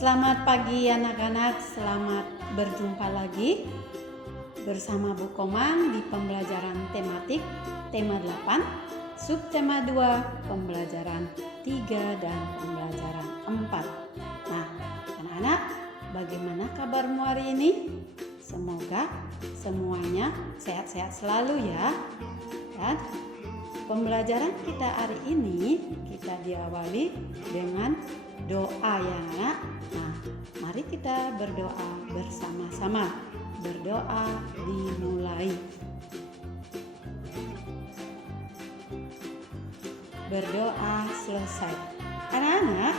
Selamat pagi anak-anak, selamat berjumpa lagi bersama Bu Komang di pembelajaran tematik tema 8, subtema 2, pembelajaran 3 dan pembelajaran 4. Nah, anak-anak, bagaimana kabarmu hari ini? Semoga semuanya sehat-sehat selalu ya. Dan pembelajaran kita hari ini kita diawali dengan doa ya anak. Nah, mari kita berdoa bersama-sama. Berdoa dimulai. Berdoa selesai. Anak-anak,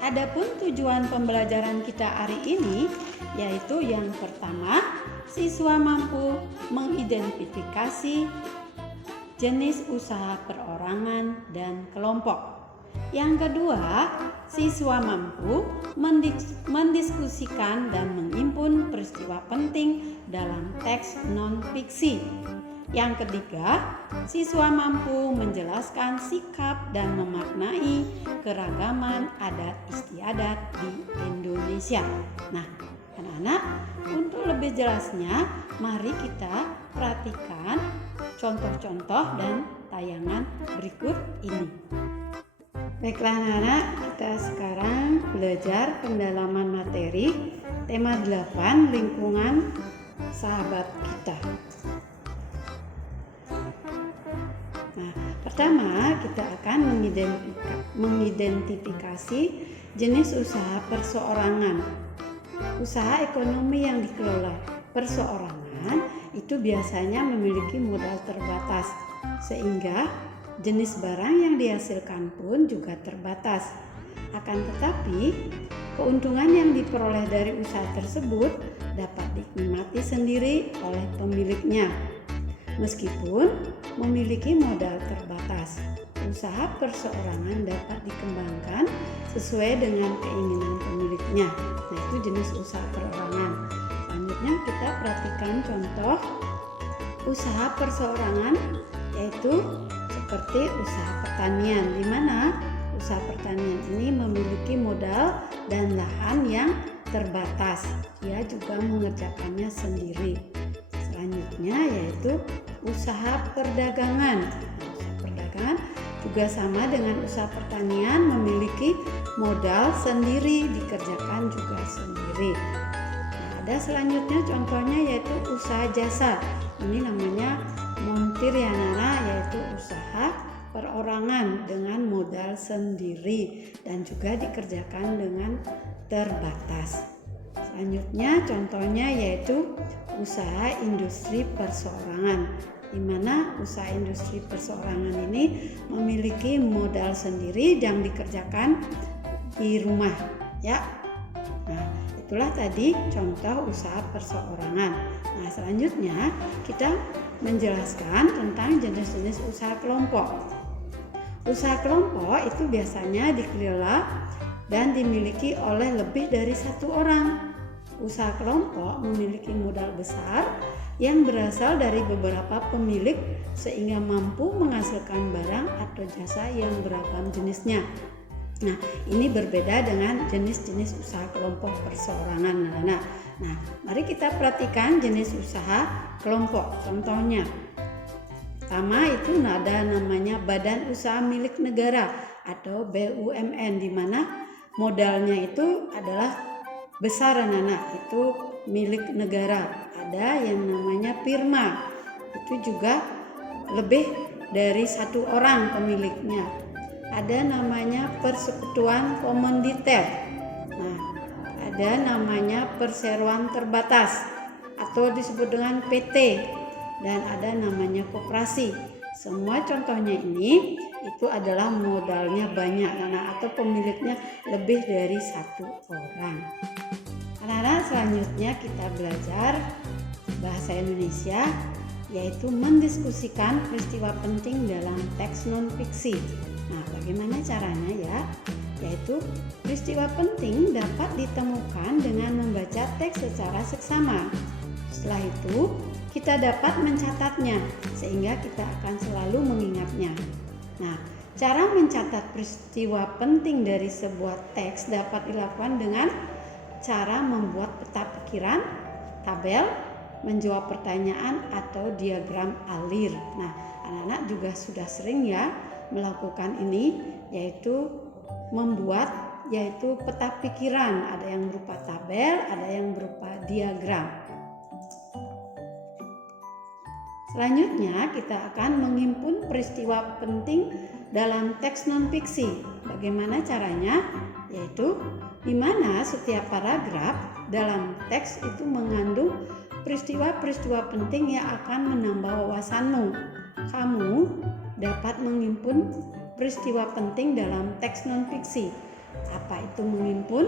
adapun tujuan pembelajaran kita hari ini yaitu yang pertama, siswa mampu mengidentifikasi jenis usaha perorangan dan kelompok. Yang kedua, siswa mampu mendiskusikan dan menghimpun peristiwa penting dalam teks non-fiksi. Yang ketiga, siswa mampu menjelaskan sikap dan memaknai keragaman adat istiadat di Indonesia. Nah, anak-anak, untuk lebih jelasnya, mari kita perhatikan contoh-contoh dan tayangan berikut ini. Baiklah anak-anak, kita sekarang belajar pendalaman materi tema 8, lingkungan sahabat kita. Nah, pertama kita akan mengidentifikasi jenis usaha perseorangan. Usaha ekonomi yang dikelola perseorangan itu biasanya memiliki modal terbatas, sehingga jenis barang yang dihasilkan pun juga terbatas. Akan tetapi, keuntungan yang diperoleh dari usaha tersebut dapat dinikmati sendiri oleh pemiliknya. Meskipun memiliki modal terbatas, usaha perseorangan dapat dikembangkan sesuai dengan keinginan pemiliknya. Nah, itu jenis usaha perorangan. Selanjutnya kita perhatikan contoh usaha perseorangan, yaitu seperti usaha pertanian, di mana usaha pertanian ini memiliki modal dan lahan yang terbatas. Dia juga mengerjakannya sendiri. Selanjutnya yaitu usaha perdagangan. Usaha perdagangan juga sama dengan usaha pertanian, memiliki modal sendiri, dikerjakan juga sendiri. Nah, ada selanjutnya contohnya yaitu usaha jasa. Ini namanya montir ya anak, yaitu usaha perorangan dengan modal sendiri dan juga dikerjakan dengan terbatas. Selanjutnya contohnya yaitu usaha industri perseorangan, di mana usaha industri perseorangan ini memiliki modal sendiri yang dikerjakan di rumah ya. Nah, itulah tadi contoh usaha perseorangan. Nah, selanjutnya kita menjelaskan tentang jenis-jenis usaha kelompok. Usaha kelompok itu biasanya dikelola dan dimiliki oleh lebih dari satu orang. Usaha kelompok memiliki modal besar yang berasal dari beberapa pemilik sehingga mampu menghasilkan barang atau jasa yang beragam jenisnya. Nah, ini berbeda dengan jenis-jenis usaha kelompok perseorangan anak. Nah, mari kita perhatikan jenis usaha kelompok. Contohnya, pertama itu ada namanya badan usaha milik negara atau BUMN, di mana modalnya itu adalah besar anak-anak, itu milik negara. Ada yang namanya firma, itu juga lebih dari satu orang pemiliknya. Ada namanya persekutuan komoditer. Nah, ada namanya perseroan terbatas atau disebut dengan PT, dan ada namanya koperasi. Semua contohnya ini itu adalah modalnya banyak atau pemiliknya lebih dari satu orang. Anak-anak, selanjutnya kita belajar bahasa Indonesia, yaitu mendiskusikan peristiwa penting dalam teks non-fiksi. Nah, bagaimana caranya ya? Yaitu peristiwa penting dapat ditemukan dengan membaca teks secara seksama. Setelah itu, kita dapat mencatatnya sehingga kita akan selalu mengingatnya. Nah, Cara mencatat peristiwa penting dari sebuah teks dapat dilakukan dengan cara membuat peta pikiran, tabel, menjawab pertanyaan atau diagram alir. Nah, anak-anak juga sudah sering ya melakukan ini, yaitu membuat peta pikiran. Ada yang berupa tabel, ada yang berupa diagram. Selanjutnya kita akan menghimpun peristiwa penting dalam teks non-fiksi. Bagaimana caranya? Yaitu di mana setiap paragraf dalam teks itu mengandung peristiwa-peristiwa penting yang akan menambah wawasanmu. Kamu dapat menghimpun peristiwa penting dalam teks non-fiksi. Apa itu menghimpun?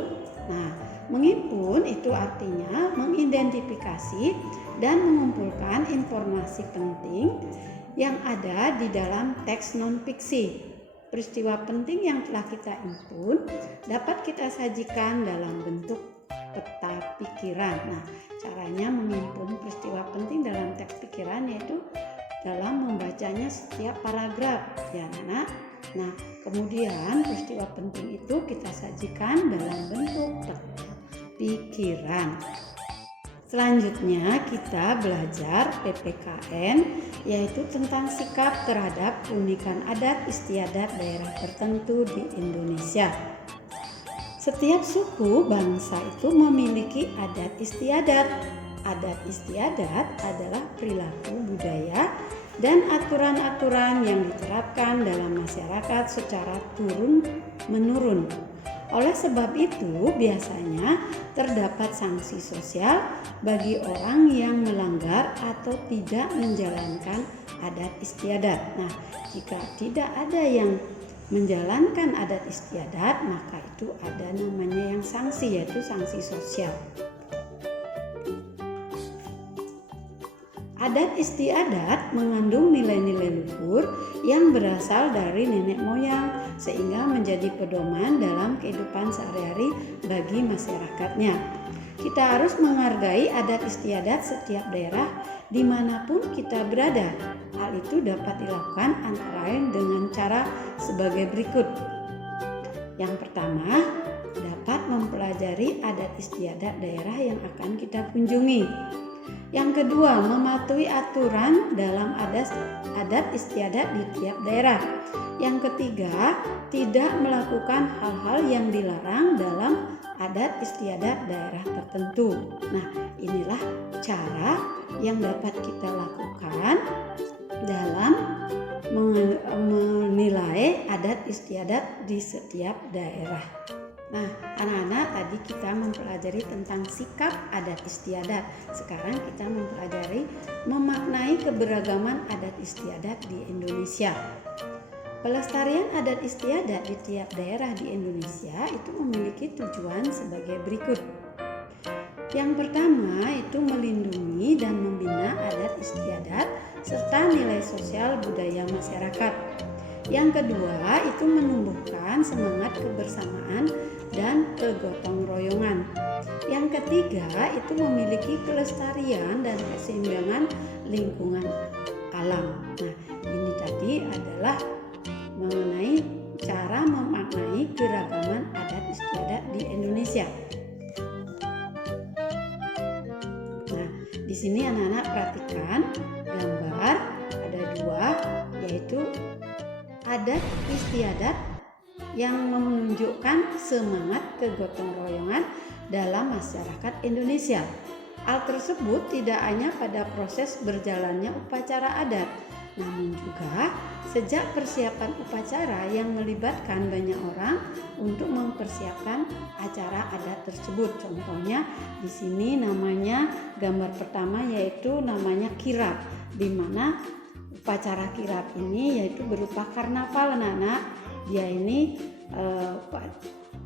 Nah, menghimpun itu artinya mengidentifikasi dan mengumpulkan informasi penting yang ada di dalam teks non-fiksi. Peristiwa penting yang telah kita himpun dapat kita sajikan dalam bentuk peta pikiran. Nah, caranya menghimpun peristiwa penting dalam teks pikiran yaitu dalam membacanya setiap paragraf, ya anak. Nah, kemudian peristiwa penting itu kita sajikan dalam bentuk peta pikiran. Selanjutnya kita belajar PPKN, yaitu tentang sikap terhadap keunikan adat istiadat daerah tertentu di Indonesia. Setiap suku bangsa itu memiliki adat istiadat. Adat istiadat adalah perilaku budaya dan aturan-aturan yang diterapkan dalam masyarakat secara turun-menurun. Oleh sebab itu, biasanya terdapat sanksi sosial bagi orang yang melanggar atau tidak menjalankan adat istiadat. Nah, jika tidak ada yang menjalankan adat istiadat, maka itu ada namanya yang sanksi, yaitu sanksi sosial. Adat istiadat mengandung nilai-nilai luhur yang berasal dari nenek moyang sehingga menjadi pedoman dalam kehidupan sehari-hari bagi masyarakatnya. Kita harus menghargai adat istiadat setiap daerah dimanapun kita berada. Hal itu dapat dilakukan antara lain dengan cara sebagai berikut. Yang pertama, dapat mempelajari adat istiadat daerah yang akan kita kunjungi. Yang kedua, mematuhi aturan dalam adat istiadat di tiap daerah. Yang ketiga, tidak melakukan hal-hal yang dilarang dalam adat istiadat daerah tertentu. Nah, inilah cara yang dapat kita lakukan dalam menilai adat istiadat di setiap daerah. Nah, anak-anak, tadi kita mempelajari tentang sikap adat istiadat. Sekarang kita mempelajari memaknai keberagaman adat istiadat di Indonesia. Pelestarian adat istiadat di tiap daerah di Indonesia itu memiliki tujuan sebagai berikut. Yang pertama itu melindungi dan membina adat istiadat serta nilai sosial budaya masyarakat. Yang kedua itu menumbuhkan semangat kebersamaan dan kegotong royongan. Yang ketiga itu memiliki kelestarian dan keseimbangan lingkungan alam. Nah, ini tadi adalah mengenai cara memaknai keragaman adat istiadat di Indonesia. Nah, di sini anak-anak perhatikan gambar ada dua, yaitu adat istiadat yang menunjukkan semangat kegotong royongan dalam masyarakat Indonesia. Hal tersebut tidak hanya pada proses berjalannya upacara adat, namun juga sejak persiapan upacara yang melibatkan banyak orang untuk mempersiapkan acara adat tersebut. Contohnya di sini namanya gambar pertama yaitu namanya kirap, di mana upacara kirap ini yaitu berupa karnaval anak-anak. Dia ini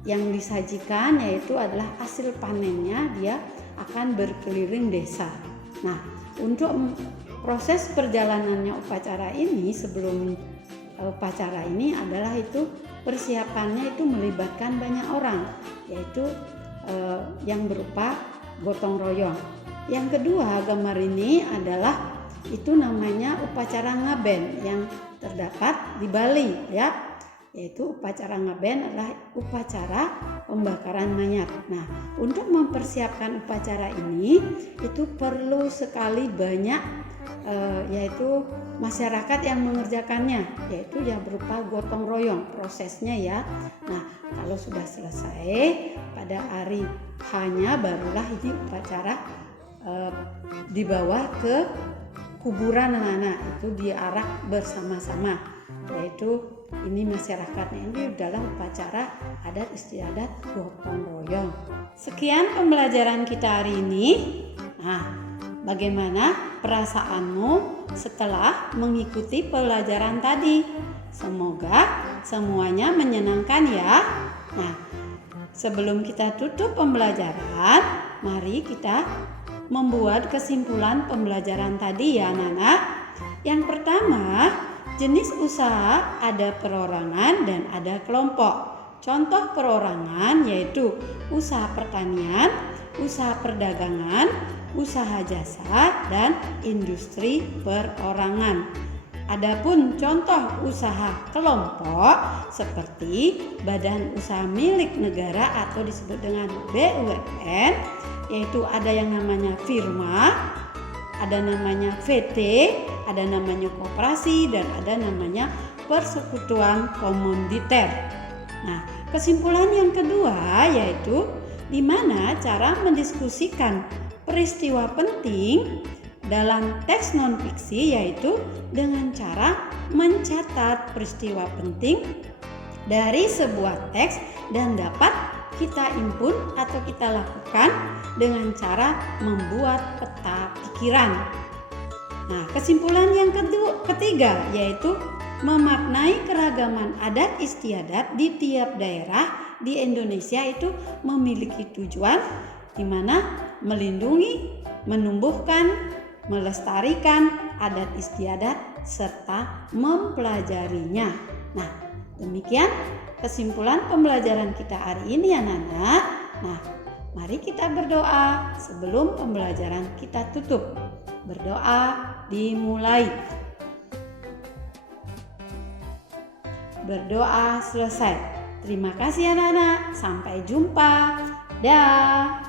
yang disajikan yaitu adalah hasil panennya, dia akan berkeliling desa. Nah, untuk proses perjalanannya upacara ini sebelum upacara ini adalah itu persiapannya itu melibatkan banyak orang, yaitu yang berupa gotong royong. Yang kedua, gambar ini adalah itu namanya upacara ngaben yang terdapat di Bali, ya. yaitu upacara ngaben adalah upacara pembakaran mayat. Nah, untuk mempersiapkan upacara ini itu perlu sekali banyak yaitu masyarakat yang mengerjakannya, yaitu yang berupa gotong royong prosesnya ya. Nah, kalau sudah selesai pada hari H-nya barulah ini upacara dibawa ke kuburan anak-anak, itu diarak bersama-sama, yaitu ini masyarakatnya ini dalam upacara adat istiadat gotong royong. Sekian pembelajaran kita hari ini. Nah, bagaimana perasaanmu setelah mengikuti pelajaran tadi? Semoga semuanya menyenangkan ya. Nah, sebelum kita tutup pembelajaran, mari kita membuat kesimpulan pembelajaran tadi ya anak-anak. Yang pertama, jenis usaha ada perorangan dan ada kelompok. Contoh perorangan yaitu usaha pertanian, usaha perdagangan, usaha jasa, dan industri perorangan. Adapun contoh usaha kelompok seperti badan usaha milik negara atau disebut dengan BUMN, yaitu ada yang namanya firma, ada namanya VT, ada namanya koperasi, dan ada namanya persekutuan komoditer. Nah, kesimpulan yang kedua yaitu di mana cara mendiskusikan peristiwa penting dalam teks non-fiksi, yaitu dengan cara mencatat peristiwa penting dari sebuah teks dan dapat kita impun atau kita lakukan dengan cara membuat peta pikiran. Nah, kesimpulan yang ketiga yaitu memaknai keragaman adat istiadat di tiap daerah di Indonesia itu memiliki tujuan di mana melindungi, menumbuhkan, melestarikan adat istiadat serta mempelajarinya. Nah, demikian kesimpulan pembelajaran kita hari ini anak-anak. Nah, mari kita berdoa sebelum pembelajaran kita tutup. Berdoa dimulai. Berdoa selesai. Terima kasih anak-anak. Sampai jumpa. Dah.